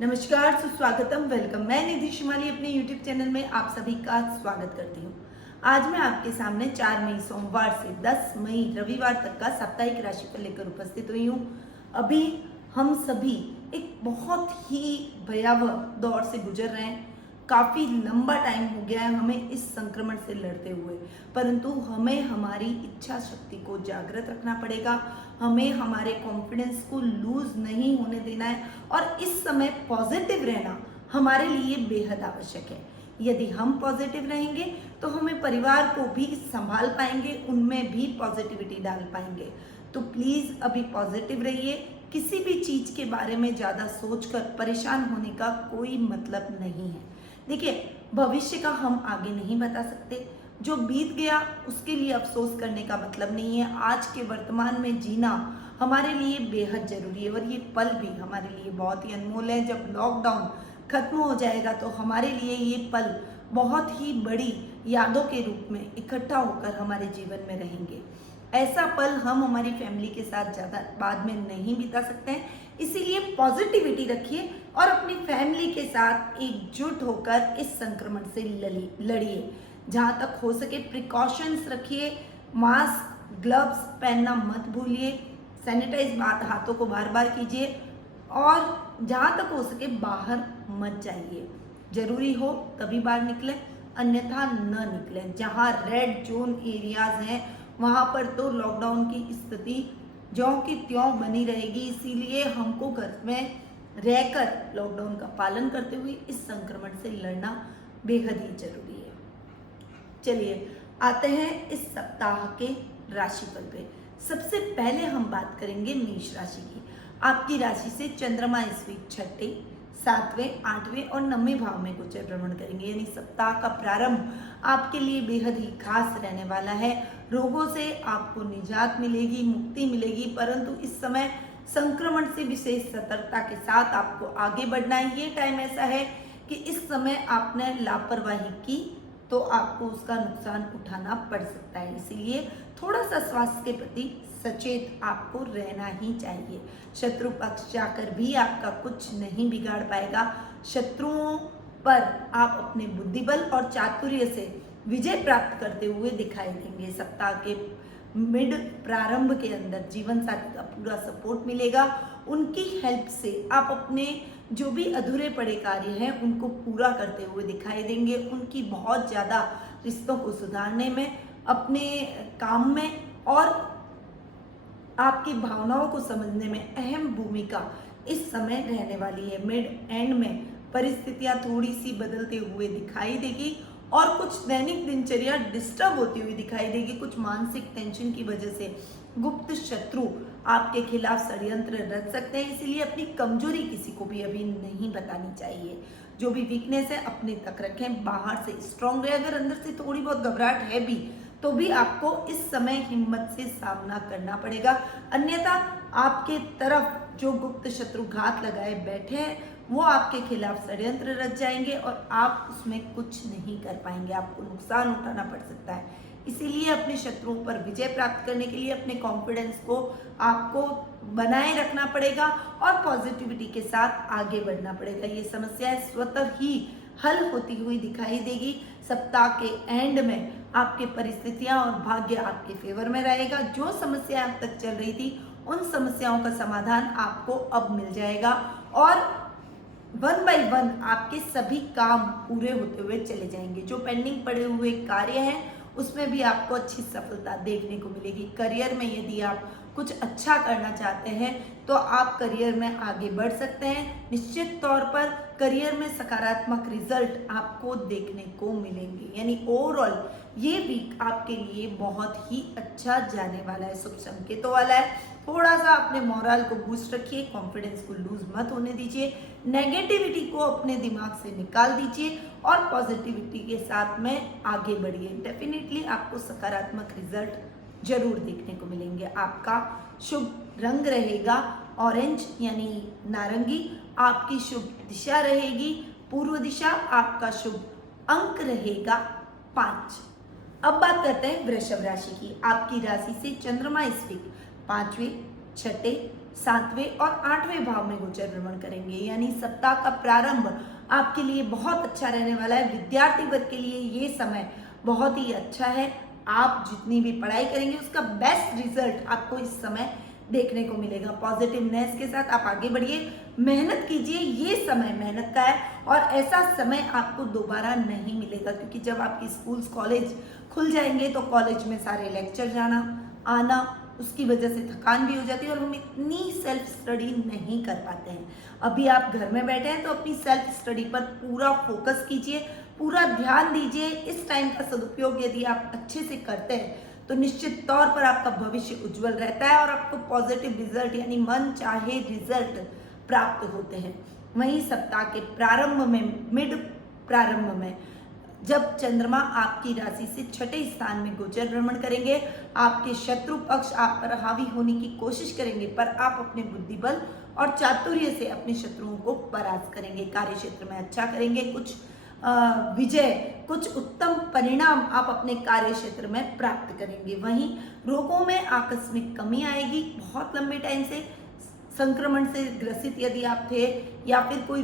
नमस्कार, सुस्वागतम, वेलकम। मैं निधि शिमाली अपने YouTube चैनल में आप सभी का स्वागत करती हूँ। आज मैं आपके सामने 4 मई सोमवार से 10 मई रविवार तक का साप्ताहिक राशिफल लेकर उपस्थित हुई हूँ। अभी हम सभी एक बहुत ही भयावह दौर से गुजर रहे हैं। काफ़ी लंबा टाइम हो गया है हमें इस संक्रमण से लड़ते हुए, परंतु हमें हमारी इच्छा शक्ति को जागृत रखना पड़ेगा। हमें हमारे कॉन्फिडेंस को लूज नहीं होने देना है और इस समय पॉजिटिव रहना हमारे लिए बेहद आवश्यक है। यदि हम पॉजिटिव रहेंगे तो हमें परिवार को भी संभाल पाएंगे, उनमें भी पॉजिटिविटी डाल पाएंगे। तो प्लीज़ अभी पॉजिटिव रहिए। किसी भी चीज़ के बारे में ज़्यादा सोचकर परेशान होने का कोई मतलब नहीं है। देखिए, भविष्य का हम आगे नहीं बता सकते। जो बीत गया उसके लिए अफसोस करने का मतलब नहीं है। आज के वर्तमान में जीना हमारे लिए बेहद जरूरी है और ये पल भी हमारे लिए बहुत ही अनमोल है। जब लॉकडाउन खत्म हो जाएगा तो हमारे लिए ये पल बहुत ही बड़ी यादों के रूप में इकट्ठा होकर हमारे जीवन में रहेंगे। ऐसा पल हम हमारी फैमिली के साथ ज़्यादा बाद में नहीं बिता सकते हैं, इसीलिए पॉजिटिविटी रखिए और अपनी फैमिली के साथ एकजुट होकर इस संक्रमण से लड़िए। जहाँ तक हो सके प्रिकॉशंस रखिए। मास्क, ग्लव्स पहनना मत भूलिए। सैनिटाइज हाथों को बार बार कीजिए और जहाँ तक हो सके बाहर मत जाइए। जरूरी हो तभी बाहर निकलें, अन्यथा न निकलें। जहाँ रेड जोन एरियाज हैं वहाँ पर तो लॉकडाउन की स्थिति ज्यों की त्यों बनी रहेगी, इसीलिए हमको घर में रहकर लॉकडाउन का पालन करते हुए इस संक्रमण से लड़ना बेहद ही जरूरी है। चलिए आते हैं इस सप्ताह के राशिफल पे। सबसे पहले हम बात करेंगे मेष राशि की। आपकी राशि से चंद्रमा इस वीक छठे, सातवें, आठवें और 9वें भाव में गोचर भ्रमण करेंगे, यानी सप्ताह का प्रारंभ आपके लिए बेहद ही खास रहने वाला है। रोगों से आपको निजात मिलेगी, मुक्ति मिलेगी, परंतु इस समय संक्रमण से विशेष सतर्कता के साथ आपको आगे बढ़ना है। ये टाइम ऐसा है कि इस समय आपने लापरवाही की तो आपको उसका नुकसान उठाना पड़ सकता है, इसीलिए थोड़ा सा स्वास्थ्य के प्रति सचेत आपको रहना ही चाहिए। शत्रु पक्ष जाकर भी आपका कुछ नहीं बिगाड़ पाएगा। शत्रुओं पर आप अपने बुद्धिबल और चातुर्य से विजय प्राप्त करते हुए दिखाई देंगे। सप्ताह के मिड प्रारंभ के अंदर जीवन साथी का पूरा सपोर्ट मिलेगा। उनकी हेल्प से आप अपने जो भी अधूरे पड़े कार्य हैं उनको पूरा करते हुए दिखाई देंगे। उनकी बहुत ज़्यादा रिश्तों को सुधारने में, अपने काम में और आपकी भावनाओं को समझने में अहम भूमिका इस समय रहने वाली है। मिड एंड में परिस्थितियां थोड़ी सी बदलते हुए दिखाई देगी और कुछ दैनिक दिनचर्या डिस्टर्ब होती हुई दिखाई देगी। कुछ मानसिक टेंशन की वजह से गुप्त शत्रु आपके खिलाफ षड्यंत्र रच सकते हैं, इसीलिए अपनी कमजोरी किसी को भी अभी नहीं बतानी चाहिए। जो भी वीकनेस है अपने तक रखें, बाहर से स्ट्रांग रहे। अगर अंदर से थोड़ी बहुत घबराहट है भी तो भी आपको इस समय हिम्मत से सामना करना पड़ेगा, अन्यथा आपके तरफ जो गुप्त शत्रु घात लगाए बैठे हैं वो आपके खिलाफ षड्यंत्र रच जाएंगे और आप उसमें कुछ नहीं कर पाएंगे। आपको नुकसान उठाना पड़ सकता है। इसीलिए अपने शत्रुओं पर विजय प्राप्त करने के लिए अपने कॉन्फिडेंस को आपको बनाए रखना पड़ेगा और पॉजिटिविटी के साथ आगे बढ़ना पड़ेगा। ये समस्याएं स्वतः ही हल होती हुई दिखाई देगी। सप्ताह के एंड में आपके परिस्थितियां और भाग्य आपके फेवर में रहेगा। जो समस्याएं अब तक चल रही थी उन समस्याओं का समाधान आपको अब मिल जाएगा और 1 बाय 1 आपके सभी काम पूरे होते हुए चले जाएंगे। जो पेंडिंग पड़े हुए कार्य हैं उसमें भी आपको अच्छी सफलता देखने को मिलेगी। करियर में यदि आप कुछ अच्छा करना चाहते हैं तो आप करियर में आगे बढ़ सकते हैं। निश्चित तौर पर करियर में सकारात्मक रिजल्ट आपको देखने को मिलेंगे, यानी ओवरऑल ये वीक आपके लिए बहुत ही अच्छा जाने वाला है, शुभ संकेतों वाला है। थोड़ा सा अपने मोरल को बूस्ट रखिए, कॉन्फिडेंस को लूज मत होने दीजिए, नेगेटिविटी को अपने दिमाग से निकाल दीजिए और पॉजिटिविटी के साथ में आगे बढ़िए। डेफिनेटली आपको सकारात्मक रिजल्ट जरूर देखने को मिलेंगे। आपका शुभ रंग रहेगा ऑरेंज यानी नारंगी। आपकी शुभ दिशा रहेगी पूर्व दिशा। आपका शुभ अंक रहेगा 5। अब बात करते हैं वृषभ राशि की। आपकी राशि से चंद्रमा इस वीक 5वें, 6ठे, 7वें और 8वें भाव में गोचर भ्रमण करेंगे, यानी सप्ताह का प्रारंभ आपके लिए बहुत अच्छा रहने वाला है। विद्यार्थी वर्ग के लिए ये समय बहुत ही अच्छा है। आप जितनी भी पढ़ाई करेंगे उसका बेस्ट रिजल्ट आपको इस समय देखने को मिलेगा। पॉजिटिवनेस के साथ आप आगे बढ़िए, मेहनत कीजिए। ये समय मेहनत का है और ऐसा समय आपको दोबारा नहीं मिलेगा, क्योंकि जब आपकी स्कूल्स कॉलेज खुल जाएंगे तो कॉलेज में सारे लेक्चर जाना आना, उसकी वजह से थकान भी हो जाती है और हम इतनी सेल्फ स्टडी नहीं कर पाते हैं। अभी आप घर में बैठे हैं तो अपनी सेल्फ स्टडी पर पूरा फोकस कीजिए, पूरा ध्यान दीजिए। इस टाइम का सदुपयोग यदि आप अच्छे से करते हैं तो निश्चित तौर पर आपका भविष्य उज्जवल रहता है और आपको पॉजिटिव रिजल्ट यानी मन चाहे रिजल्ट प्राप्त होते हैं। वहीं सप्ताह के प्रारंभ में, मिड प्रारंभ में, जब चंद्रमा आपकी राशि से छठे स्थान में गोचर भ्रमण करेंगे, आपके शत्रु पक्ष आप पर हावी होने की कोशिश करेंगे, पर आप अपने बुद्धि बल और चातुर्य से अपने शत्रुओं को परास्त करेंगे। कार्य क्षेत्र में अच्छा करेंगे, कुछ विजय, कुछ उत्तम परिणाम आप अपने कार्य क्षेत्र में प्राप्त करेंगे। वहीं रोगों में आकस्मिक कमी आएगी। बहुत लंबे टाइम से संक्रमण से ग्रसित यदि आप थे या फिर कोई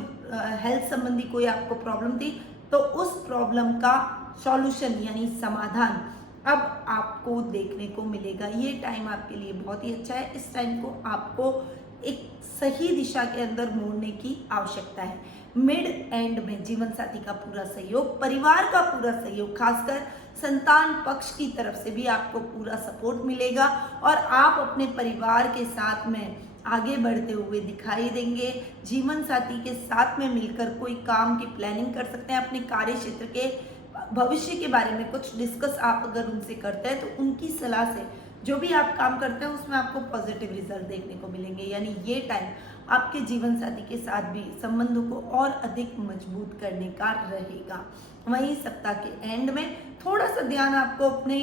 हेल्थ संबंधी कोई आपको प्रॉब्लम थी, तो उस प्रॉब्लम का सॉल्यूशन यानी समाधान अब आपको देखने को मिलेगा। ये टाइम आपके लिए बहुत ही अच्छा है। इस टाइम को आपको एक सही दिशा के अंदर मोड़ने की आवश्यकता है। मिड एंड में जीवन साथी का पूरा सहयोग, परिवार का पूरा सहयोग, खासकर संतान पक्ष की तरफ से भी आपको पूरा सपोर्ट मिलेगा और आप अपने परिवार के साथ में आगे बढ़ते हुए दिखाई देंगे। जीवन साथी के साथ में मिलकर कोई काम की प्लानिंग कर सकते हैं। अपने कार्य क्षेत्र के भविष्य के बारे में कुछ डिस्कस आप अगर उनसे करते हैं तो उनकी सलाह से जो भी आप काम करते हैं उसमें आपको पॉजिटिव रिजल्ट देखने को मिलेंगे। यानी ये टाइम आपके जीवन साथी के साथ भी संबंधों को और अधिक मजबूत करने का रहेगा। वहीं सप्ताह के एंड में थोड़ा सा ध्यान आपको अपने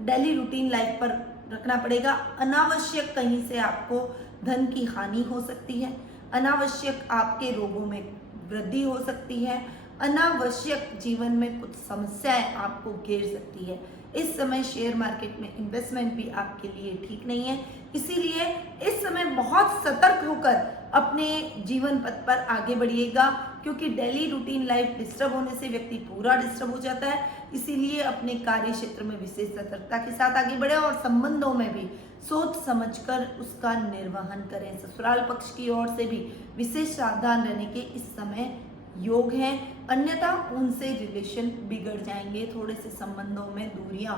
डेली रूटीन लाइफ पर रखना पड़ेगा। अनावश्यक कहीं से आपको धन की हानि हो सकती है, अनावश्यक आपके रोगों में वृद्धि हो सकती है, अनावश्यक जीवन में कुछ समस्याएं आपको घेर सकती है। इस समय शेयर मार्केट में इन्वेस्टमेंट भी आपके लिए ठीक नहीं है, इसीलिए इस समय बहुत सतर्क होकर अपने जीवन पथ पर आगे बढ़िएगा, क्योंकि डेली रूटीन लाइफ डिस्टर्ब होने से व्यक्ति पूरा डिस्टर्ब हो जाता है। इसीलिए अपने कार्य क्षेत्र में विशेष सतर्कता के साथ आगे बढ़े और संबंधों में भी सोच समझकर उसका निर्वहन करें। ससुराल पक्ष की ओर से भी विशेष सावधान रहने के इस समय योग है, अन्यथा उनसे रिलेशन बिगड़ जाएंगे। थोड़े से संबंधों में दूरियां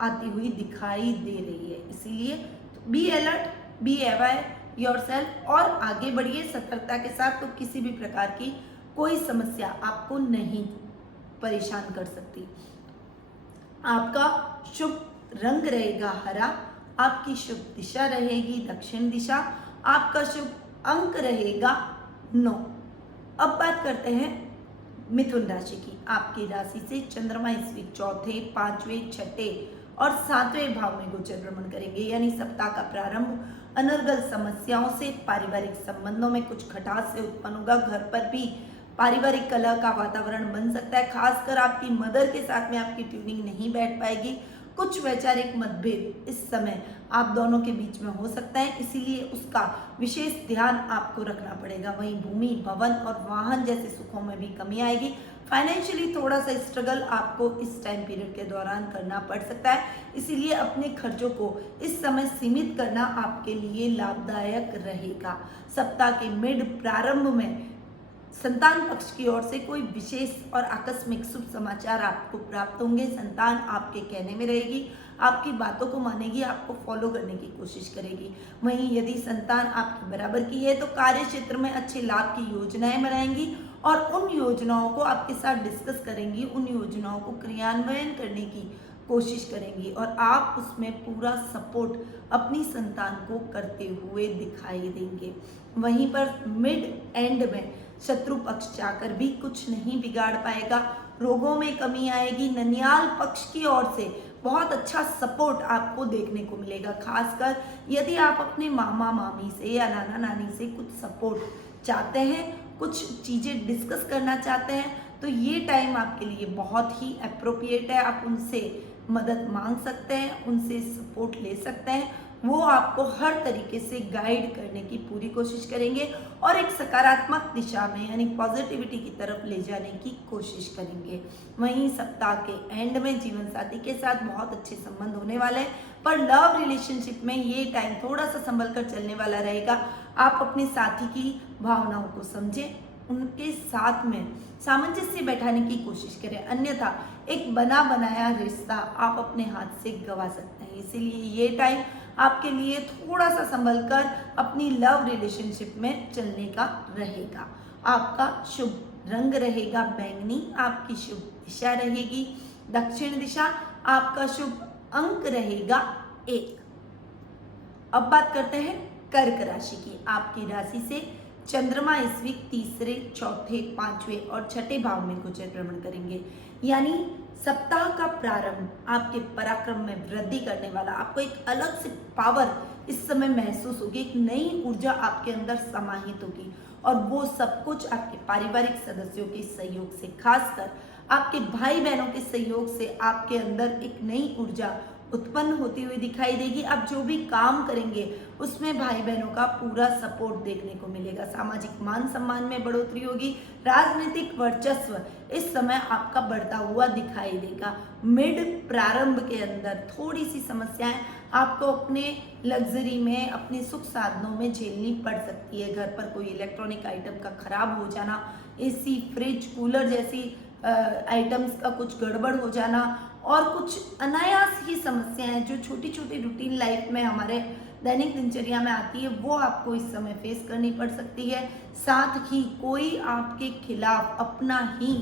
आती हुई दिखाई दे रही है, इसीलिए be alert, be aware yourself और आगे बढ़िए सतर्कता के साथ। तो किसी भी प्रकार की कोई समस्या आपको नहीं परेशान कर सकती। आपका शुभ रंग रहेगा हरा, आपकी शुभ दिशा रहेगी दक्षिण दिशा, आपका शुभ अंक रहेगा 9। अब बात करते हैं मिथुन राशि की। आपकी राशि से चंद्रमा इस वीक चौथे, पांचवें, छठे और सातवें भाव में गोचर भ्रमण करेंगे, यानी सप्ताह का प्रारंभ अनर्गल समस्याओं से, पारिवारिक संबंधों में कुछ खटास से उत्पन्न होगा। घर पर भी पारिवारिक कलह का वातावरण बन सकता है, खासकर आपकी मदर के साथ में आपकी ट्यूनिंग नहीं बैठ पाएगी। कुछ वैचारिक मतभेद इस समय आप दोनों के बीच में हो सकता है, इसीलिए उसका विशेष ध्यान आपको रखना पड़ेगा। वहीं भूमि, भवन और वाहन जैसे सुखों में भी कमी आएगी। फाइनेंशियली थोड़ा सा स्ट्रगल आपको इस टाइम पीरियड के दौरान करना पड़ सकता है, इसीलिए अपने खर्चों को इस समय सीमित करना आपके लिए लाभदायक रहेगा। सप्ताह के मिड प्रारंभ में संतान पक्ष की ओर से कोई विशेष और आकस्मिक शुभ समाचार आपको प्राप्त होंगे। संतान आपके कहने में रहेगी, आपकी बातों को मानेगी, आपको फॉलो करने की कोशिश करेगी। वहीं यदि संतान आपके बराबर की है तो कार्य क्षेत्र में अच्छे लाभ की योजनाएं बनाएंगी और उन योजनाओं को आपके साथ डिस्कस करेंगी, उन योजनाओं को क्रियान्वयन करने की कोशिश करेंगी और आप उसमें पूरा सपोर्ट अपनी संतान को करते हुए दिखाई देंगे। वहीं पर मिड एंड में शत्रु पक्ष जाकर भी कुछ नहीं बिगाड़ पाएगा। रोगों में कमी आएगी। ननियाल पक्ष की ओर से बहुत अच्छा सपोर्ट आपको देखने को मिलेगा, खासकर यदि आप अपने मामा मामी से या नाना नानी से कुछ सपोर्ट चाहते हैं, कुछ चीज़ें डिस्कस करना चाहते हैं, तो ये टाइम आपके लिए बहुत ही अप्रोप्रिएट है। आप उनसे मदद मांग सकते हैं, उनसे सपोर्ट ले सकते हैं। वो आपको हर तरीके से गाइड करने की पूरी कोशिश करेंगे और एक सकारात्मक दिशा में यानी पॉजिटिविटी की तरफ ले जाने की कोशिश करेंगे। वहीं सप्ताह के एंड में जीवन साथी के साथ बहुत अच्छे संबंध होने वाले हैं, पर लव रिलेशनशिप में ये टाइम थोड़ा सा संभल कर चलने वाला रहेगा। आप अपने साथी की भावनाओं को समझें, उनके साथ में सामंजस्य बैठाने की कोशिश करें, अन्यथा एक बना बनाया रिश्ता आप अपने हाथ से गंवा सकते हैं। इसीलिए ये टाइम आपके लिए थोड़ा सा संभल कर अपनी लव रिलेशनशिप में चलने का रहेगा। आपका शुभ रंग रहेगा बैंगनी, आपकी शुभ दिशा रहेगी दक्षिण दिशा, आपका शुभ अंक रहेगा 1। अब बात करते हैं कर्क राशि की। आपकी राशि से चंद्रमा इस वीक तीसरे, चौथे, पांचवें और छठे भाव में गोचर भ्रमण करेंगे, यानी सप्ताह का प्रारंभ आपके पराक्रम में वृद्धि करने वाला, आपको एक अलग से पावर इस समय महसूस होगी, एक नई ऊर्जा आपके अंदर समाहित होगी और वो सब कुछ आपके पारिवारिक सदस्यों के सहयोग से, खासकर आपके भाई बहनों के सहयोग से आपके अंदर एक नई ऊर्जा उत्पन्न होती हुई दिखाई देगी। आप जो भी काम करेंगे उसमें भाई बहनों का पूरा सपोर्ट देखने को मिलेगा। सामाजिक मान सम्मान में बढ़ोतरी होगी। राजनीतिक वर्चस्व इस समय आपका बढ़ता हुआ दिखाई देगा। मिड प्रारंभ के अंदर थोड़ी सी समस्याएं आपको अपने लग्जरी में, अपने सुख साधनों में झेलनी पड़ सकती है। घर पर कोई इलेक्ट्रॉनिक आइटम का खराब हो जाना, एसी, फ्रिज, कूलर जैसी आइटम्स का कुछ गड़बड़ हो जाना और कुछ अनायास ही समस्याएं जो छोटी छोटी रूटीन लाइफ में हमारे दैनिक दिनचर्या में आती है, वो आपको इस समय फेस करनी पड़ सकती है। साथ ही कोई आपके खिलाफ अपना ही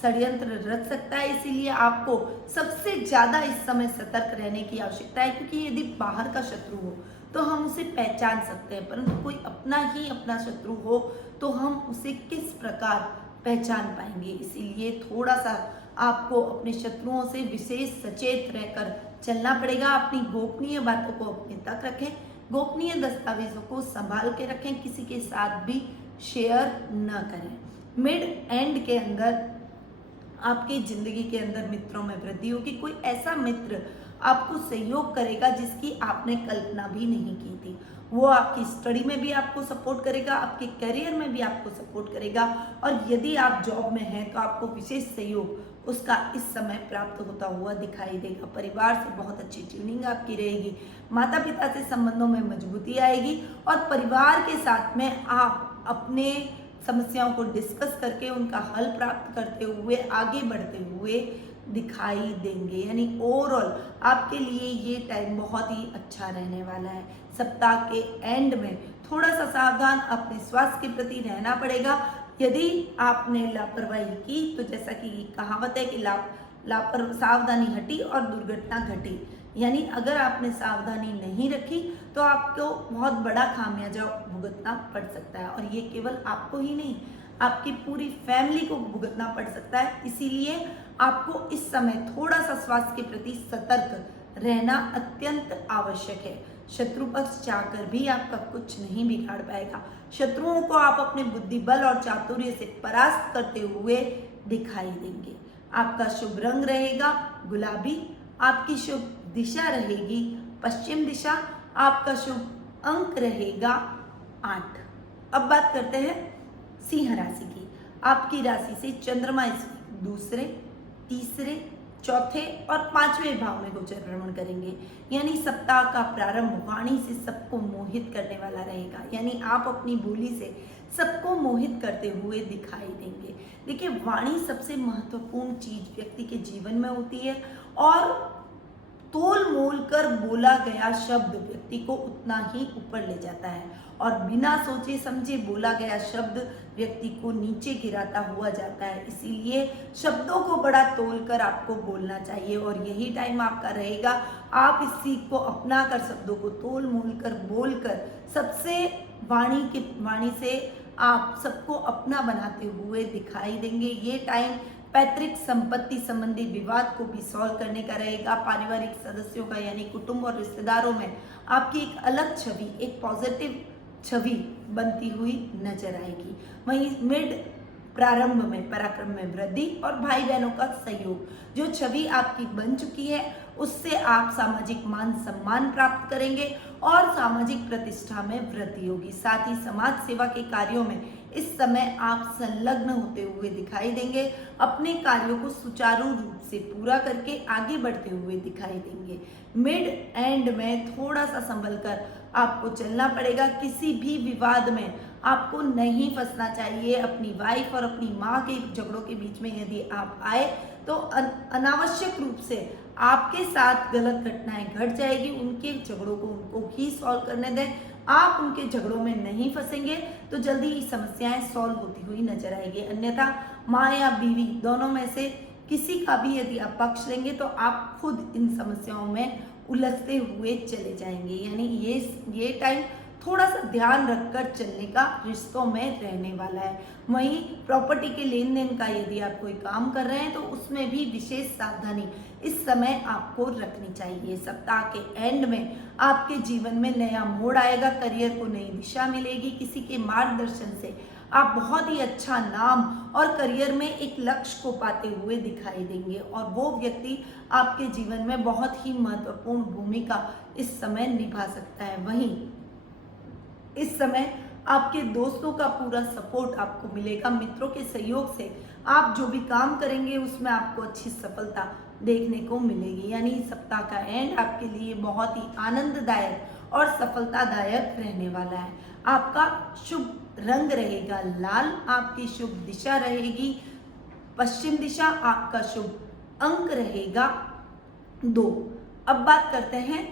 षड्यंत्र रच सकता है, इसीलिए आपको सबसे ज्यादा इस समय सतर्क रहने की आवश्यकता है, क्योंकि यदि बाहर का शत्रु हो तो हम उसे पहचान सकते हैं, परंतु कोई अपना ही अपना शत्रु हो तो हम उसे किस प्रकार पहचान पाएंगे। इसीलिए थोड़ा सा आपको अपने शत्रुओं से विशेष सचेत रहकर चलना पड़ेगा। अपनी गोपनीय बातों को अपने तक रखें, गोपनीय दस्तावेजों को संभाल के रखें, किसी के साथ भी शेयर न करें। मिड एंड के अंदर आपकी जिंदगी के अंदर मित्रों में वृद्धि होगी। कोई ऐसा मित्र आपको सहयोग करेगा जिसकी आपने कल्पना भी नहीं की थी। वो आपकी स्टडी में भी आपको सपोर्ट करेगा, आपके करियर में भी आपको सपोर्ट करेगा और यदि आप जॉब में हैं तो आपको विशेष सहयोग उसका इस समय प्राप्त होता हुआ दिखाई देगा। परिवार से बहुत अच्छी ट्यूनिंग आपकी रहेगी। माता पिता से संबंधों में मजबूती आएगी और परिवार के साथ में आप अपने समस्याओं को डिस्कस करके उनका हल प्राप्त करते हुए आगे बढ़ते हुए दिखाई देंगे। यानी ओवरऑल आपके लिए ये टाइम बहुत ही अच्छा रहने वाला है। सप्ताह के एंड में थोड़ा सा सावधान अपने स्वास्थ्य के प्रति रहना पड़ेगा। यदि आपने लापरवाही की तो जैसा कि कहावत है कि सावधानी हटी और दुर्घटना घटी, यानी अगर आपने सावधानी नहीं रखी तो आपको बहुत बड़ा खामियाजा भुगतना पड़ सकता है और ये केवल आपको ही नहीं, आपकी पूरी फैमिली को भुगतना पड़ सकता है। इसीलिए आपको इस समय थोड़ा सा स्वास्थ्य के प्रति सतर्क रहना अत्यंत आवश्यक है। शत्रु पक्ष चाहकर भी आपका कुछ नहीं बिगाड़ पाएगा। शत्रुओं को आप अपने बुद्धि बल और चातुर्य से परास्त करते हुए दिखाई देंगे। आपका शुभ रंग रहेगा गुलाबी, आपकी शुभ दिशा रहेगी पश्चिम दिशा, आपका शुभ अंक रहेगा 8। अब बात करते हैं सिंह राशि की। आपकी राशि से चंद्रमा इस दूसरे, तीसरे, चौथे और पांचवें भाव में गोचर भ्रमण करेंगे, यानी सप्ताह का प्रारंभ वाणी से सबको मोहित करने वाला रहेगा। यानी आप अपनी बोली से सबको मोहित करते हुए दिखाई देंगे। देखिए, वाणी सबसे महत्वपूर्ण चीज व्यक्ति के जीवन में होती है और तोल मोल कर बोला गया शब्द व्यक्ति को उतना ही ऊपर ले जाता है और बिना सोचे समझे बोला गया शब्द व्यक्ति को नीचे गिराता हुआ जाता है। इसीलिए शब्दों को बड़ा तोल कर आपको बोलना चाहिए और यही टाइम आपका रहेगा। आप इस सीख को अपना कर शब्दों को तोल मोल कर बोलकर सबसे वाणी से आप सबको अपना बनाते हुए दिखाई देंगे। ये टाइम पैतृक संपत्ति संबंधी विवाद को भी सॉल्व करने का रहेगा। पारिवारिक सदस्यों का यानी कुटुंब और रिश्तेदारों में आपकी एक अलग छवि, एक पॉजिटिव छवि बनती हुई नजर आएगी। वहीं मिड प्रारंभ में पराक्रम में वृद्धि और भाई बहनों का सहयोग, जो छवि आपकी बन चुकी है उससे आप सामाजिक मान सम्मान प्राप्त करेंगे और सामाजिक प्रतिष्ठा में वृद्धि होगी। साथ ही समाज सेवा के कार्यों में इस समय आप संलग्न होते हुए दिखाई देंगे। अपने कार्यों को सुचारू रूप से पूरा करके आगे बढ़ते हुए दिखाई देंगे। मिड एंड में थोड़ा सा संभल कर आपको चलना पड़ेगा। किसी भी विवाद में आपको नहीं फंसना चाहिए। अपनी वाइफ और अपनी माँ के झगड़ों के बीच में यदि आप आए तो अनावश्यक रूप से आपके साथ गलत घटनाएं घट जाएगी। उनके झगड़ों को उनको ही सॉल्व करने दें। आप उनके झगड़ों में नहीं फंसेंगे तो जल्दी ही समस्याएं सॉल्व होती हुई नजर आएगी। अन्यथा माँ या बीवी दोनों में से किसी का भी यदि आप पक्ष लेंगे तो आप खुद इन समस्याओं में उलझते हुए चले जाएंगे। यानी ये टाइम थोड़ा सा ध्यान रखकर चलने का रिश्तों में रहने वाला है। वहीं प्रॉपर्टी के लेन देन का यदि आप कोई काम कर रहे हैं तो उसमें भी विशेष सावधानी इस समय आपको रखनी चाहिए। सप्ताह के एंड में आपके जीवन में नया मोड़ आएगा, करियर को नई दिशा मिलेगी। किसी के मार्गदर्शन से आप बहुत ही अच्छा नाम और करियर में एक लक्ष्य को पाते हुए दिखाई देंगे और वो व्यक्ति आपके जीवन में बहुत ही महत्वपूर्ण भूमिका इस समय निभा सकता है। वहीं इस समय आपके दोस्तों का पूरा सपोर्ट आपको मिलेगा। मित्रों के सहयोग से आप जो भी काम करेंगे उसमें आपको अच्छी सफलता देखने को मिलेगी। यानी सप्ताह का एंड आपके लिए बहुत ही आनंददायक और सफलतादायक रहने वाला है। आपका शुभ रंग रहेगा लाल, आपकी शुभ दिशा रहेगी पश्चिम दिशा, आपका शुभ अंक रहेगा 2। अब बात करते हैं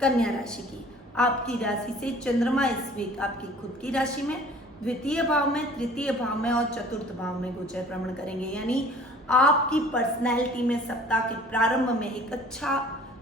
कन्या राशि की। आपकी राशि से चंद्रमा इस वीक आपकी खुद की राशि में द्वितीय भाव में, तृतीय भाव में और चतुर्थ भाव में गोचर भ्रमण करेंगे। यानी आपकी पर्सनैलिटी में सप्ताह के प्रारंभ में एक अच्छा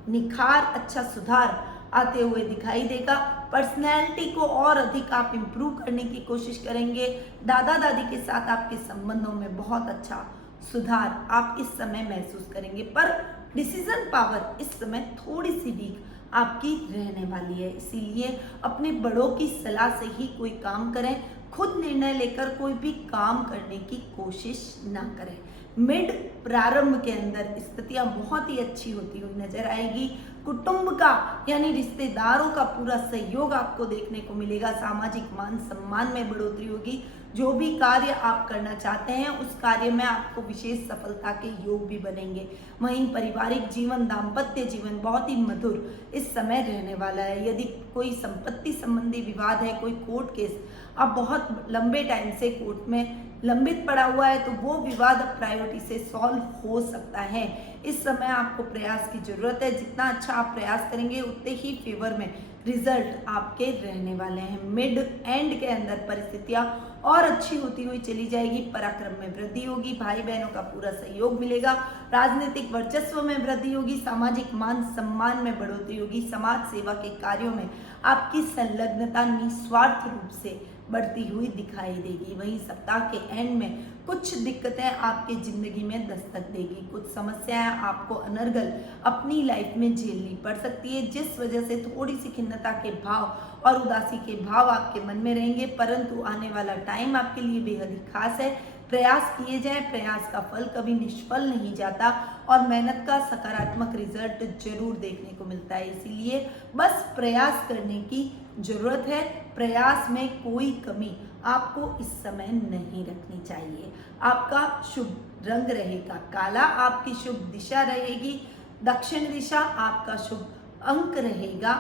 निखार, अच्छा सुधार आते हुए दिखाई देगा। पर्सनैलिटी को और अधिक आप इम्प्रूव करने की कोशिश करेंगे। दादा दादी के साथ आपके संबंधों में बहुत अच्छा सुधार आप इस समय महसूस करेंगे। पर डिसीजन पावर इस समय थोड़ी सी वीक आपकी रहने वाली है, इसीलिए अपने बड़ों की सलाह से ही कोई काम करें। खुद निर्णय लेकर कोई भी काम करने की कोशिश ना करें। मिड प्रारंभ के अंदर स्थितियां बहुत ही अच्छी होती हुई नजर आएगी। कुटुंब का यानी रिश्तेदारों का पूरा सहयोग आपको देखने को मिलेगा। सामाजिक मान सम्मान में बढ़ोतरी होगी। जो भी कार्य आप करना चाहते हैं उस कार्य में आपको विशेष सफलता के योग भी बनेंगे। वहीं पारिवारिक जीवन, दाम्पत्य जीवन बहुत ही मधुर इस समय रहने वाला है। यदि कोई संपत्ति संबंधी विवाद है, कोई कोर्ट केस अब बहुत लंबे टाइम से कोर्ट में लंबित पड़ा हुआ है तो वो विवाद अब प्रायोरिटी से सॉल्व हो सकता है। इस समय आपको प्रयास की जरूरत है। जितना अच्छा आप प्रयास करेंगे उतने ही फेवर में रिजल्ट आपके रहने वाले हैं। मिड एंड के अंदर परिस्थितियां और अच्छी होती हुई चली जाएगी। पराक्रम में वृद्धि होगी, भाई बहनों का पूरा सहयोग मिलेगा, राजनीतिक वर्चस्व में वृद्धि होगी, सामाजिक मान सम्मान में बढ़ोतरी होगी। समाज सेवा के कार्यों में आपकी संलग्नता निस्वार्थ रूप से बढ़ती हुई दिखाई देगी। वहीं सप्ताह के एंड में कुछ दिक्कतें आपके जिंदगी में दस्तक देगी। कुछ समस्याएं आपको अनर्गल अपनी लाइफ में झेलनी पड़ सकती है, जिस वजह से थोड़ी सी खिन्नता के भाव और उदासी के भाव आपके मन में रहेंगे। परंतु आने वाला टाइम आपके लिए बेहद ही खास है। प्रयास किए जाए, प्रयास का फल कभी निष्फल नहीं जाता और मेहनत का सकारात्मक रिजल्ट जरूर देखने को मिलता है। इसीलिए बस प्रयास करने की जरूरत है। प्रयास में कोई कमी आपको इस समय नहीं रखनी चाहिए। आपका शुभ रंग रहेगा काला, आपकी शुभ दिशा रहेगी दक्षिण दिशा, आपका शुभ अंक रहेगा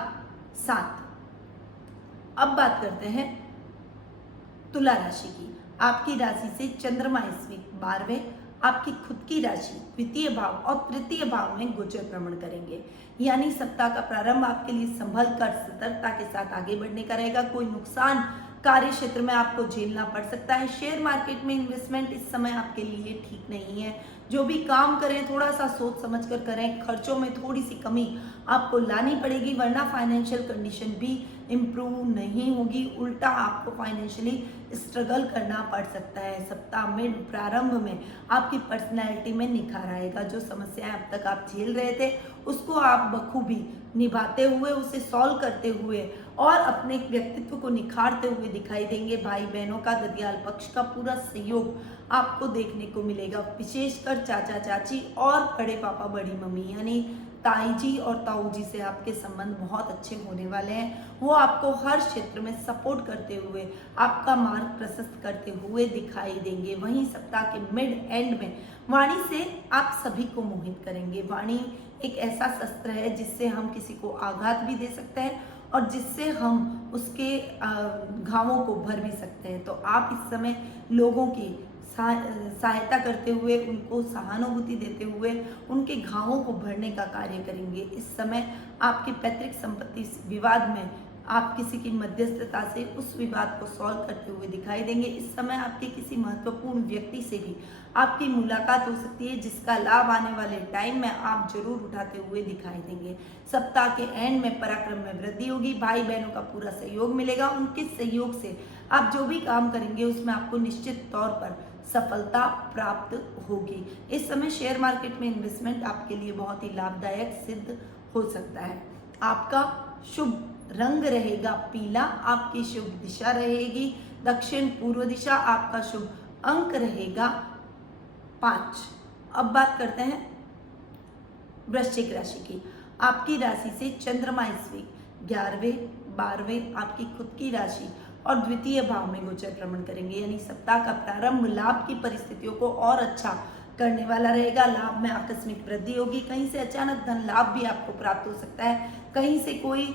7। अब बात करते हैं तुला राशि की। आपकी राशि से चंद्रमा इस वीक 12वें आपकी खुद की राशि द्वितीय भाव और तृतीय भाव में गोचर भ्रमण करेंगे। यानी सप्ताह का प्रारंभ आपके लिए संभल कर सतर्कता के साथ आगे बढ़ने का रहेगा। कोई नुकसान कार्य क्षेत्र में आपको झेलना पड़ सकता है। शेयर मार्केट में इन्वेस्टमेंट इस समय आपके लिए ठीक नहीं है। जो भी काम करें थोड़ा सा सोच समझ कर करें। खर्चों में थोड़ी सी कमी आपको लानी पड़ेगी, वरना फाइनेंशियल कंडीशन भी इम्प्रूव नहीं होगी, उल्टा आपको फाइनेंशियली स्ट्रगल करना पड़ सकता है। सप्ताह में प्रारंभ में आपकी पर्सनैलिटी में निखार आएगा। जो समस्याएं अब तक आप झेल रहे थे उसको आप बखूबी निभाते हुए, उसे सॉल्व करते हुए और अपने व्यक्तित्व को निखारते हुए दिखाई देंगे। भाई बहनों का, ददियाल पक्ष का पूरा सहयोग आपको देखने को मिलेगा। विशेषकर चाचा चाची और बड़े पापा बड़ी मम्मी यानी ताई जी और ताऊ जी से आपके संबंध बहुत अच्छे होने वाले हैं। वो आपको हर क्षेत्र में सपोर्ट करते हुए, आपका मार्ग प्रशस्त करते हुए दिखाई देंगे। वहीं सप्ताह के मिड एंड में वाणी से आप सभी को मोहित करेंगे। वाणी एक ऐसा शस्त्र है जिससे हम किसी को आघात भी दे सकते हैं और जिससे हम उसके घावों को भर भी सकते हैं। तो आप इस समय लोगों की सहायता करते हुए, उनको सहानुभूति देते हुए उनके घावों को भरने का कार्य करेंगे। इस समय आपके पैतृक संपत्ति विवाद में आप किसी की मध्यस्थता से उस विवाद को सॉल्व करते हुए दिखाई देंगे। इस समय आपके किसी महत्वपूर्ण व्यक्ति से भी आपकी मुलाकात हो सकती है, जिसका लाभ आने वाले टाइम में आप जरूर उठाते हुए दिखाई देंगे। सप्ताह के एंड में पराक्रम में वृद्धि होगी। भाई बहनों का पूरा सहयोग मिलेगा। उनके सहयोग से आप जो भी काम करेंगे उसमें आपको निश्चित तौर पर सफलता प्राप्त होगी। इस समय शेयर मार्केट में इन्वेस्टमेंट आपके लिए बहुत ही लाभदायक सिद्ध हो सकता है। आपका शुभ रंग रहेगा पीला। आपकी शुभ दिशा रहेगी दक्षिण पूर्व दिशा। आपका शुभ अंक रहेगा 5। अब बात करते हैं वृश्चिक राशि की। आपकी राशि से चंद्रमा इस वीक 11वें 12वें आपकी खुद की राशि और द्वितीय भाव में गोचर भ्रमण करेंगे। यानी सप्ताह का प्रारंभ लाभ की परिस्थितियों को और अच्छा करने वाला रहेगा। लाभ में आकस्मिक वृद्धि होगी। कहीं से अचानक धन लाभ भी आपको प्राप्त हो सकता है। कहीं से कोई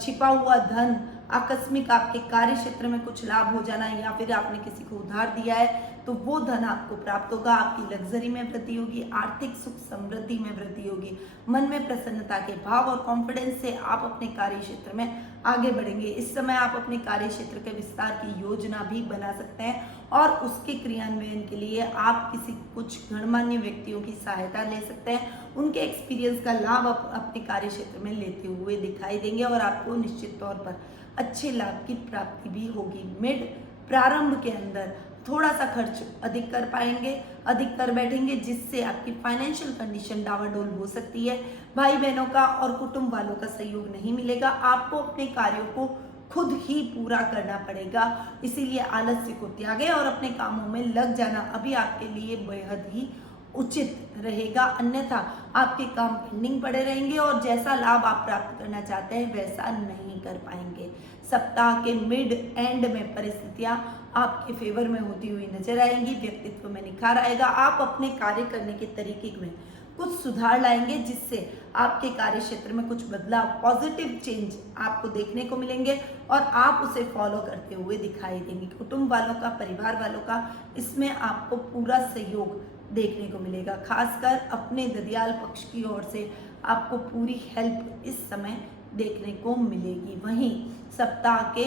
छिपा हुआ धन आकस्मिक आपके कार्य क्षेत्र में कुछ लाभ हो जाना, या फिर आपने किसी को उधार दिया है तो वो धन आपको प्राप्त होगा। आपकी लग्जरी में वृद्धि होगी। आर्थिक सुख समृद्धि में वृद्धि होगी। मन में प्रसन्नता के भाव और कॉन्फिडेंस से आप अपने कार्य क्षेत्र में आगे बढ़ेंगे। इस समय आप अपने कार्य क्षेत्र के विस्तार की योजना भी बना सकते हैं और उसके क्रियान्वयन के लिए आप किसी कुछ गणमान्य व्यक्तियों की सहायता ले सकते हैं। उनके एक्सपीरियंस का लाभ आप अपने कार्य क्षेत्र में लेते हुए दिखाई देंगे और आपको निश्चित तौर पर अच्छे लाभ की प्राप्ति भी होगी। मिड प्रारंभ के अंदर थोड़ा सा खर्च अधिक कर पाएंगे, अधिक कर बैठेंगे, जिससे आपकी फाइनेंशियल कंडीशन डावाडोल हो सकती है। भाई बहनों का और कुटुंब वालों का सहयोग नहीं मिलेगा। आपको अपने कार्यों को खुद ही पूरा करना पड़ेगा। इसीलिए आलस्य को त्यागें और अपने कामों में लग जाना अभी आपके लिए बेहद ही उचित रहेगा। अन्यथा आपके काम पेंडिंग पड़े रहेंगे और जैसा लाभ आप प्राप्त करना चाहते हैं वैसा नहीं कर पाएंगे। सप्ताह के मिड एंड में परिस्थितियां आपके फेवर में होती हुई नजर आएंगी। व्यक्तित्व में निखार आएगा। आप अपने कार्य करने के तरीके में कुछ सुधार लाएंगे, जिससे आपके कार्य क्षेत्र में कुछ बदलाव, पॉजिटिव चेंज आपको देखने को मिलेंगे और आप उसे फॉलो करते हुए दिखाई देंगे। कुटुंब वालों का, परिवार वालों का इसमें आपको पूरा सहयोग देखने को मिलेगा। खासकर अपने ददियाल पक्ष की ओर से आपको पूरी हेल्प इस समय देखने को मिलेगी। वहीं सप्ताह के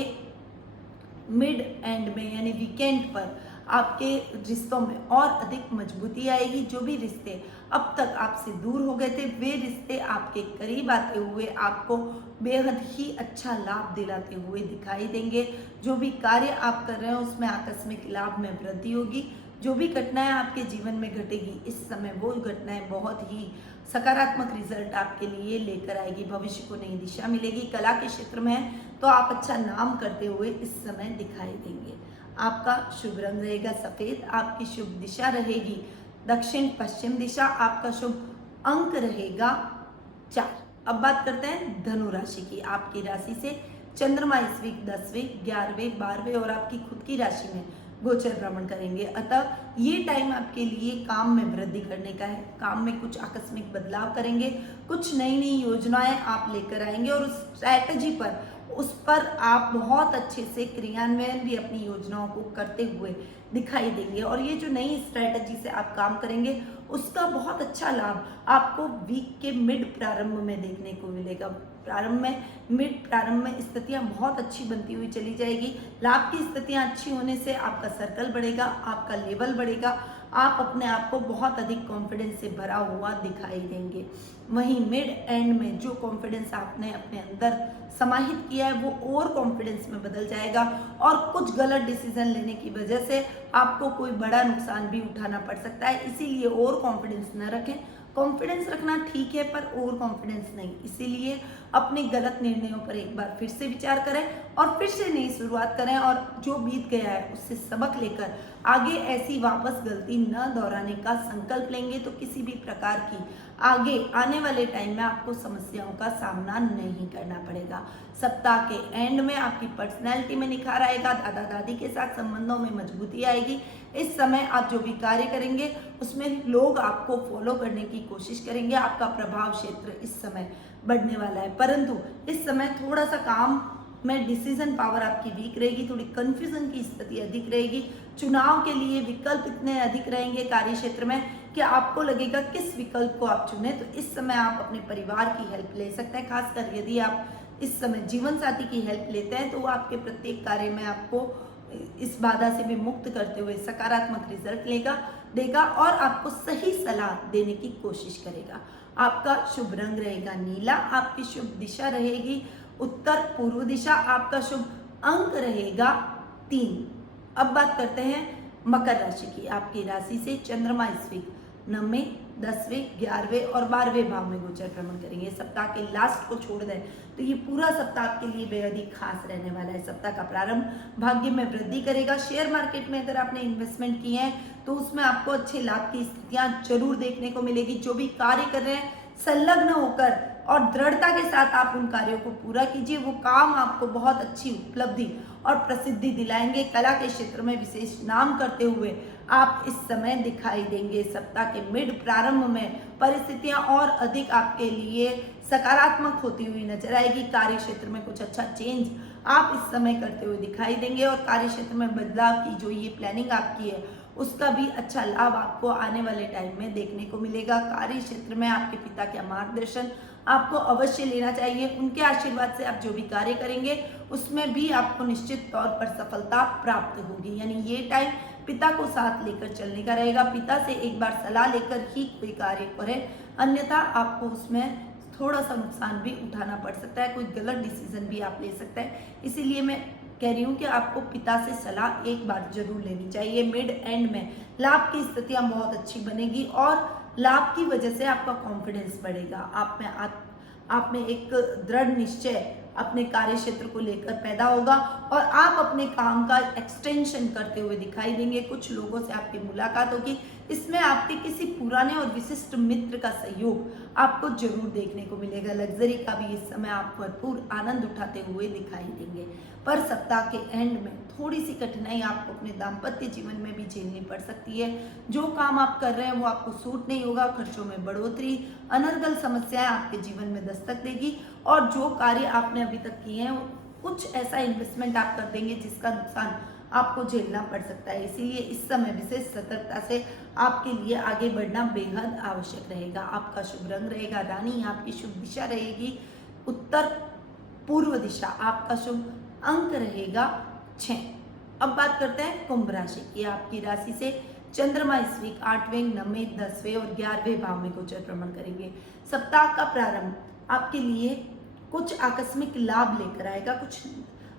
मिड एंड में यानी वीकेंड पर आपके रिश्तों में और अधिक मजबूती आएगी। जो भी रिश्ते अब तक आपसे दूर हो गए थे, वे रिश्ते आपके करीब आते हुए आपको बेहद ही अच्छा लाभ दिलाते हुए दिखाई देंगे। जो भी कार्य आप कर रहे हैं उसमें आकस्मिक लाभ में वृद्धि होगी। जो भी घटनाएं आपके जीवन में घटेगी इस समय, वो घटनाएं बहुत ही सकारात्मक रिजल्ट आपके लिए लेकर आएगी। भविष्य को नई दिशा मिलेगी। कला के क्षेत्र में है तो आप अच्छा नाम करते हुए इस समय दिखाई देंगे। आपका शुभ रंग रहेगा सफेद। आपकी शुभ दिशा रहेगी दक्षिण पश्चिम दिशा। आपका शुभ अंक रहेगा 4। अब बात करते हैं धनु राशि की। आपकी राशि से चंद्रमा इस वीक 10वें 11वें 12वें और आपकी खुद की राशि में गोचर भ्रमण करेंगे। अतः ये टाइम आपके लिए काम में वृद्धि करने का है। काम में कुछ आकस्मिक बदलाव करेंगे, कुछ नई नई योजनाएं आप लेकर आएंगे और उस स्ट्रैटेजी पर आप बहुत अच्छे से क्रियान्वयन भी अपनी योजनाओं को करते हुए दिखाई देंगे। और ये जो नई स्ट्रैटेजी से आप काम करेंगे उसका बहुत अच्छा लाभ आपको वीक के मिड प्रारंभ में देखने को मिलेगा। मिड प्रारंभ में स्थितियां बहुत अच्छी बनती हुई चली जाएगी। लाभ की स्थितियां अच्छी होने से आपका सर्कल बढ़ेगा, आपका लेवल बढ़ेगा। आप अपने आप को बहुत अधिक कॉन्फिडेंस से भरा हुआ दिखाई देंगे। वहीं मिड एंड में जो कॉन्फिडेंस आपने अपने अंदर समाहित किया है वो और कॉन्फिडेंस में बदल जाएगा और कुछ गलत डिसीजन लेने की वजह से आपको कोई बड़ा नुकसान भी उठाना पड़ सकता है। इसीलिए और कॉन्फिडेंस न रखें, कॉन्फिडेंस रखना ठीक है पर ओवर कॉन्फिडेंस नहीं, इसीलिए अपने गलत निर्णयों पर एक बार फिर से विचार करें और फिर से नई शुरुआत करें और जो बीत गया है उससे सबक लेकर आगे ऐसी वापस गलती न दोहराने का संकल्प लेंगे तो किसी भी प्रकार की आगे आने वाले टाइम में आपको समस्याओं का सामना नहीं करना पड़ेगा। सप्ताह के एंड में आपकी पर्सनैलिटी में निखार आएगा, दादा दादी के साथ संबंधों में मजबूती आएगी। इस समय आप जो भी कार्य करेंगे उसमें लोग आपको फॉलो करने की कोशिश करेंगे, आपका प्रभाव क्षेत्र इस समय बढ़ने वाला है। परंतु इस समय थोड़ा सा काम में डिसीजन पावर आपकी वीक रहेगी, थोड़ी कंफ्यूजन की स्थिति अधिक रहेगी। चुनाव के लिए विकल्प इतने अधिक रहेंगे कार्य क्षेत्र में कि आपको लगेगा किस विकल्प को आप चुने। तो इस समय आप अपने परिवार की हेल्प ले सकते हैं, खासकर यदि आप इस समय जीवन साथी की हेल्प लेते हैं तो वो आपके प्रत्येक कार्य में आपको इस बाधा से भी मुक्त करते हुए सकारात्मक रिजल्ट देगा और आपको सही सलाह देने की कोशिश करेगा। आपका शुभ रंग रहेगा नीला, आपकी शुभ दिशा रहेगी उत्तर पूर्व दिशा, आपका शुभ अंक रहेगा 3। अब बात करते हैं मकर राशि की। आपकी राशि से चंद्रमा इस वीक 9वें, 10वें, 11वें और 12वें भाव में गोचर भ्रमण करेंगे। सप्ताह के लास्ट को छोड़ दें तो ये पूरा सप्ताह आपके लिए बेहद ही खास रहने वाला है। सप्ताह का प्रारंभ भाग्य में वृद्धि करेगा। शेयर मार्केट में अगर आपने इन्वेस्टमेंट किए हैं तो उसमें आपको अच्छे लाभ की स्थितियां जरूर देखने को मिलेगी। जो भी कार्य कर रहे हैं संलग्न होकर और दृढ़ता के साथ आप उन कार्यों को पूरा कीजिए, वो काम आपको बहुत अच्छी उपलब्धि और प्रसिद्धि दिलाएंगे। कला के क्षेत्र में विशेष नाम करते हुए आप इस समय दिखाई देंगे। सप्ताह के मिड प्रारंभ में परिस्थितियां और अधिक आपके लिए सकारात्मक होती हुई नजर आएगी। कार्य क्षेत्र में कुछ अच्छा चेंज आप इस समय करते हुए दिखाई देंगे और कार्य क्षेत्र में बदलाव की जो ये प्लानिंग आपकी है उसका भी अच्छा लाभ आपको आने वाले टाइम में देखने को मिलेगा। कार्य क्षेत्र में आपके पिता का मार्गदर्शन आपको अवश्य लेना चाहिए। उनके आशीर्वाद से आप जो भी कार्य करेंगे उसमें भी आपको निश्चित तौर पर सफलता प्राप्त होगी। यानी ये टाइम पिता को साथ लेकर चलने का रहेगा। पिता से एक बार सलाह लेकर ही कोई कार्य करें, अन्यथा आपको उसमें थोड़ा सा नुकसान भी उठाना पड़ सकता है, कोई गलत डिसीजन भी आप ले सकते हैं। इसीलिए मैं कह रही हूँ कि आपको पिता से सलाह एक बार जरूर लेनी चाहिए। मिड एंड में लाभ की स्थितियां बहुत अच्छी बनेगी और लाभ की वजह से आपका कॉन्फिडेंस बढ़ेगा। आप में एक दृढ़ निश्चय अपने कार्य क्षेत्र को लेकर पैदा होगा और आप अपने काम का एक्सटेंशन करते हुए दिखाई देंगे। कुछ लोगों से आपकी मुलाकात होगी, इसमें आपके किसी पुराने और विशिष्ट मित्र का सहयोग आपको जरूर देखने को मिलेगा। लग्जरी का भी इस समय आप भरपूर आनंद उठाते हुए दिखाई देंगे। पर सप्ताह के एंड में थोड़ी सी कठिनाई आपको अपने दाम्पत्य जीवन में भी झेलनी पड़ सकती है। जो काम आप कर रहे हैं वो आपको सूट नहीं होगा, खर्चों में बढ़ोतरी, अनर्गल समस्याएं आपके जीवन में दस्तक देगी और जो कार्य आपने अभी तक किए हैं कुछ ऐसा इन्वेस्टमेंट आप कर देंगे जिसका नुकसान आपको झेलना पड़ सकता है। इसीलिए इस समय विशेष सतर्कता से आपके लिए आगे बढ़ना बेहद आवश्यक रहेगा। आपका शुभ रंग रहेगा रानी, आपकी शुभ दिशा रहेगी उत्तर पूर्व दिशा, आपका शुभ अंक रहेगा 6। अब बात करते हैं कुंभ राशि की। आपकी राशि से चंद्रमा इस वीक 8वें, 9वें, 10वें और 11वें भाव में गोचर भ्रमण करेंगे। सप्ताह का प्रारंभ आपके लिए कुछ आकस्मिक लाभ लेकर आएगा। कुछ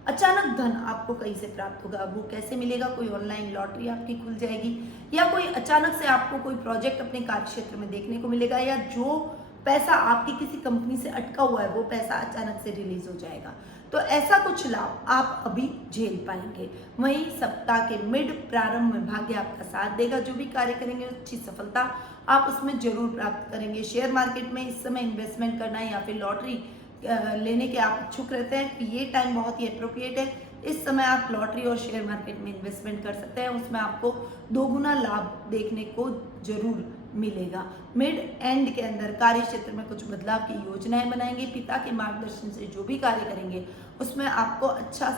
अचानक धन आपको कहीं से प्राप्त होगा। वो कैसे मिलेगा? कोई ऑनलाइन लॉटरी आपकी खुल जाएगी या कोई अचानक से आपको कोई प्रोजेक्ट अपने कार्य क्षेत्र में देखने को मिलेगा या जो पैसा आपकी किसी कंपनी से अटका हुआ है वो पैसा अचानक से रिलीज हो जाएगा। तो ऐसा कुछ लाभ आप अभी झेल पाएंगे। वहीं सप्ताह के मिड प्रारंभ में भाग्य आपका साथ देगा। जो भी कार्य करेंगे अच्छी सफलता आप उसमें जरूर प्राप्त करेंगे। शेयर मार्केट में इस समय इन्वेस्टमेंट करना या फिर लॉटरी लेने के आप इच्छुक रहते हैं कि ये टाइम बहुत ही अप्रोप्रिएट है। इस समय आप लॉटरी और शेयर मार्केट में इन्वेस्टमेंट कर सकते हैं, उसमें आपको दोगुना लाभ देखने को जरूर मिलेगा। मिड एंड के अंदर कार्य क्षेत्र में कुछ बदलाव की योजनाएं बनाएंगे। पिता के मार्गदर्शन से जो भी कार्य करेंगे उसमें आपको अच्छा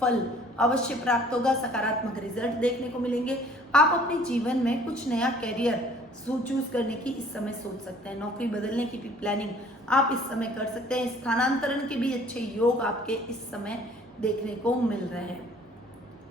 फल अवश्य प्राप्त होगा, सकारात्मक रिजल्ट देखने को मिलेंगे। आप अपने जीवन में कुछ नया कैरियर चूज करने की इस समय सोच सकते हैं। नौकरी बदलने की भी प्लानिंग आप इस समय कर सकते हैं। स्थानांतरण के भी अच्छे योग आपके इस समय देखने को मिल रहे हैं।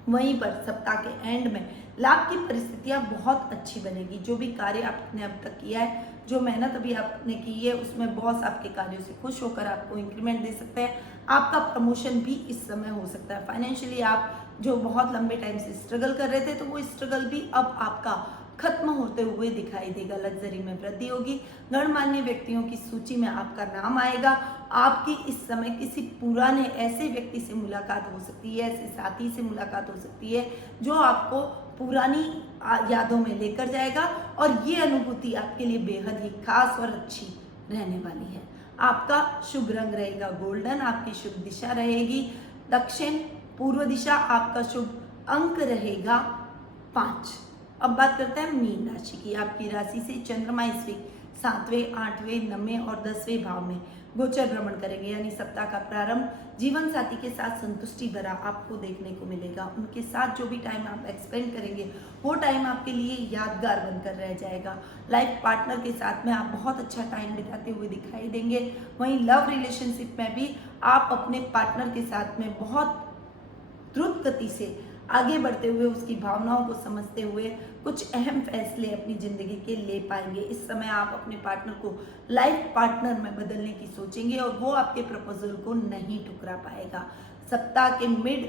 वहीं पर सप्ताह के एंड में लाभ की परिस्थितियां बहुत अच्छी बनेगी। जो भी कार्य आपने अब तक किया है, जो मेहनत अभी आपने की है, उसमें बॉस आपके कार्यों से खुश होकर आपको इंक्रीमेंट दे सकते हैं। आपका प्रमोशन भी इस समय हो सकता है। फाइनेंशियली आप जो बहुत लंबे टाइम से स्ट्रगल कर रहे थे तो वो स्ट्रगल भी अब आपका खत्म होते हुए दिखाई देगा। लग्जरी में वृद्धि होगी। गणमान्य व्यक्तियों की सूची में आपका नाम आएगा। आपकी इस समय किसी पुराने ऐसे व्यक्ति से मुलाकात हो सकती है, ऐसे साथी से मुलाकात हो सकती है जो आपको पुरानी यादों में लेकर जाएगा और ये अनुभूति आपके लिए बेहद ही खास और अच्छी रहने वाली है। आपका शुभ रंग रहेगा गोल्डन। आपकी शुभ दिशा रहेगी दक्षिण पूर्व दिशा। आपका शुभ अंक रहेगा 5। अब बात करते हैं मीन राशि की। आपकी राशि से चंद्रमा इस वीक 7वें, 8वें, 9वें और 10वें भाव में गोचर भ्रमण करेंगे, यानी सप्ताह का प्रारंभ जीवन साथी के साथ संतुष्टि भरा आपको देखने को मिलेगा। उनके साथ जो भी टाइम आप एक्सपेंड करेंगे वो टाइम आपके लिए यादगार बनकर रह जाएगा। लाइफ पार्टनर के साथ में आप बहुत अच्छा टाइम बिताते हुए दिखाई देंगे। वहीं लव रिलेशनशिप में भी आप अपने पार्टनर के साथ में बहुत द्रुत गति से आगे बढ़ते हुए उसकी भावनाओं को समझते हुए कुछ अहम फैसले अपनी जिंदगी के ले पाएंगे। इस समय आप अपने पार्टनर को लाइफ पार्टनर में बदलने की सोचेंगे और वो आपके प्रपोजल को नहीं ठुकरा पाएगा। सप्ताह के मिड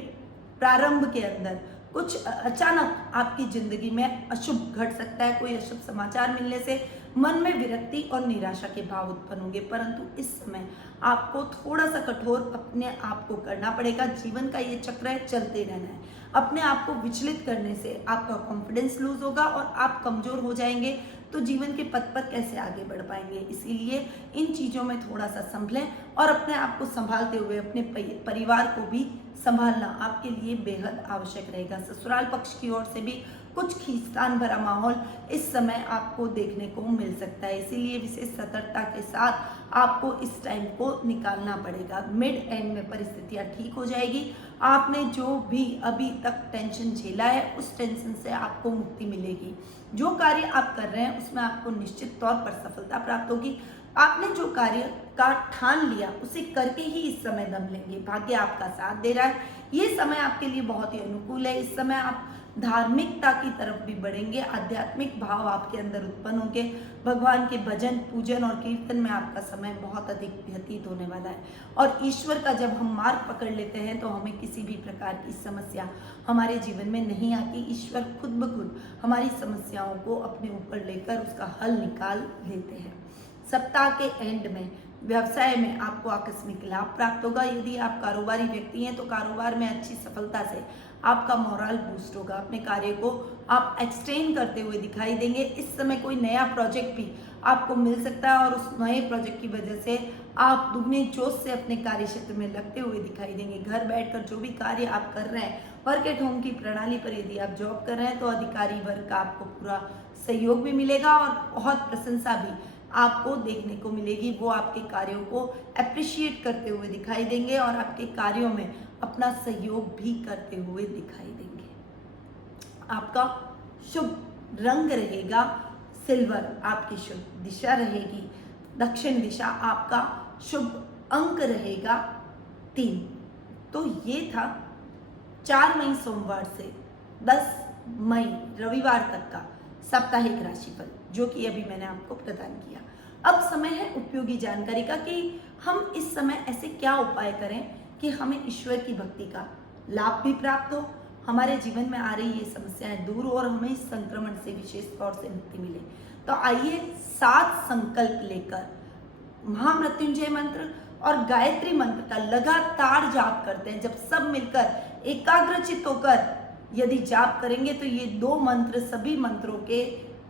प्रारंभ के अंदर कुछ अचानक आपकी जिंदगी में अशुभ घट सकता है। कोई अशुभ समाचार मिलने से मन में विरक्ति और निराशा के भाव उत्पन्न होंगे, परंतु इस समय आपको थोड़ा सा कठोर अपने आप को करना पड़ेगा। जीवन का ये चक्र है, चलते रहना है। अपने आप को विचलित करने से आपका कॉन्फिडेंस लूज होगा और आप कमजोर हो जाएंगे, तो जीवन के पथ पर कैसे आगे बढ़ पाएंगे। इसीलिए इन चीज़ों में थोड़ा सा संभलें और अपने आप को संभालते हुए अपने परिवार को भी संभालना आपके लिए बेहद आवश्यक रहेगा। ससुराल पक्ष की ओर से भी कुछ खींचतान भरा माहौल इस समय आपको देखने को मिल सकता है, इसीलिए विशेष सतर्कता के साथ आपको इस टाइम को निकालना पड़ेगा। मिड एंड में परिस्थितियां ठीक हो जाएगी। आपने जो भी अभी तक टेंशन झेला है उस टेंशन से आपको मुक्ति मिलेगी। जो कार्य आप कर रहे हैं उसमें आपको निश्चित तौर पर सफलता प्राप्त होगी। आपने जो कार्य का ठान लिया उसे करके ही इस समय दम लेंगे। भाग्य आपका साथ दे रहा है। ये समय आपके लिए बहुत ही अनुकूल है। इस समय आप धार्मिकता की तरफ भी बढ़ेंगे। आध्यात्मिक भाव आपके अंदर उत्पन्न होंगे। भगवान के भजन पूजन और कीर्तन में आपका समय बहुत अधिक व्यतीत होने वाला है। और ईश्वर का जब हम मार्ग पकड़ लेते हैं तो हमें किसी भी प्रकार की समस्या हमारे जीवन में नहीं आती। ईश्वर खुद ब खुद हमारी समस्याओं को अपने ऊपर लेकर उसका हल निकाल लेते हैं। सप्ताह के एंड में व्यवसाय में आपको आकस्मिक लाभ प्राप्त होगा। यदि आप कारोबारी व्यक्ति हैं तो कारोबार में अच्छी सफलता से आपका मोरल बूस्ट होगा। अपने कार्य को आप एक्सटेंड करते हुए दिखाई देंगे। इस समय कोई नया प्रोजेक्ट भी आपको मिल सकता है और उस नए प्रोजेक्ट की वजह से आप दुगने जोश से अपने कार्य क्षेत्र में लगते हुए दिखाई देंगे। घर बैठकर जो भी कार्य आप कर रहे हैं, वर्क एट होम की प्रणाली पर यदि आप जॉब कर रहे हैं तो अधिकारी वर्ग का आपको पूरा सहयोग भी मिलेगा और बहुत प्रशंसा भी आपको देखने को मिलेगी। वो आपके कार्यों को अप्रिशिएट करते हुए दिखाई देंगे और आपके कार्यों में अपना सहयोग भी करते हुए दिखाई देंगे। आपका शुभ रंग रहेगा सिल्वर। आपकी शुभ दिशा रहेगी दक्षिण दिशा। आपका शुभ अंक रहेगा 3। तो ये था 4 मई सोमवार से 10 मई रविवार तक का साप्ताहिक राशिफल, जो कि अभी मैंने आपको प्रदान किया। अब समय है उपयोगी जानकारी का कि हम इस समय ऐसे क्या उपाय करें कि हमें ईश्वर की भक्ति का लाभ भी प्राप्त हो, हमारे जीवन में आ रही ये समस्याएं दूर हो और हमें इस संक्रमण से विशेष तौर से मुक्ति मिले। तो आइए 7 संकल्प लेकर महामृत्युंजय मंत्र और गायत्री मंत्र का लगातार जाप करते हैं। जब सब मिलकर एकाग्रचित होकर यदि जाप करेंगे तो ये 2 मंत्र सभी मंत्रों के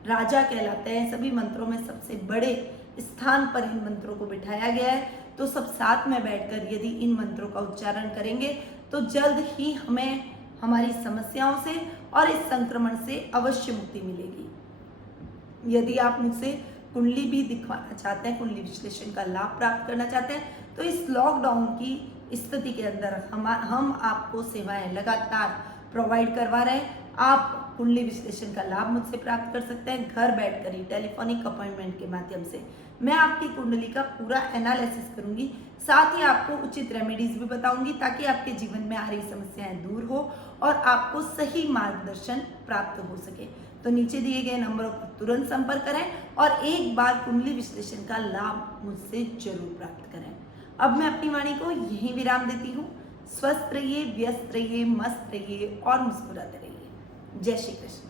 राजा कहलाते हैं। सभी मंत्रों में सबसे बड़े स्थान पर इन मंत्रों को बिठाया गया है। तो सब साथ में बैठकर यदि इन मंत्रों का उच्चारण करेंगे तो जल्द ही हमें हमारी समस्याओं से और इस संक्रमण से अवश्य मुक्ति मिलेगी। यदि आप मुझसे कुंडली भी दिखवाना चाहते हैं, कुंडली विश्लेषण का लाभ प्राप्त करना चाहते हैं, तो इस लॉकडाउन की स्थिति के अंदर हम आपको सेवाएं लगातार प्रोवाइड करवा रहे हैं। आप कुंडली विश्लेषण का लाभ मुझसे प्राप्त कर सकते हैं घर बैठकर ही टेलीफोनिक अपॉइंटमेंट के माध्यम से। मैं आपकी कुंडली का पूरा एनालिसिस करूंगी, साथ ही आपको उचित रेमेडीज भी बताऊंगी ताकि आपके जीवन में आ रही समस्याएं दूर हो और आपको सही मार्गदर्शन प्राप्त हो सके। तो नीचे दिए गए नंबरों पर तुरंत संपर्क करें और एक बार कुंडली विश्लेषण का लाभ मुझसे जरूर प्राप्त करें। अब मैं अपनी वाणी को यहीं विराम देती हूँ। स्वस्थ रहिए, व्यस्त रहिए, मस्त रहिए और मुस्कुराते रहिए। जय श्री कृष्ण।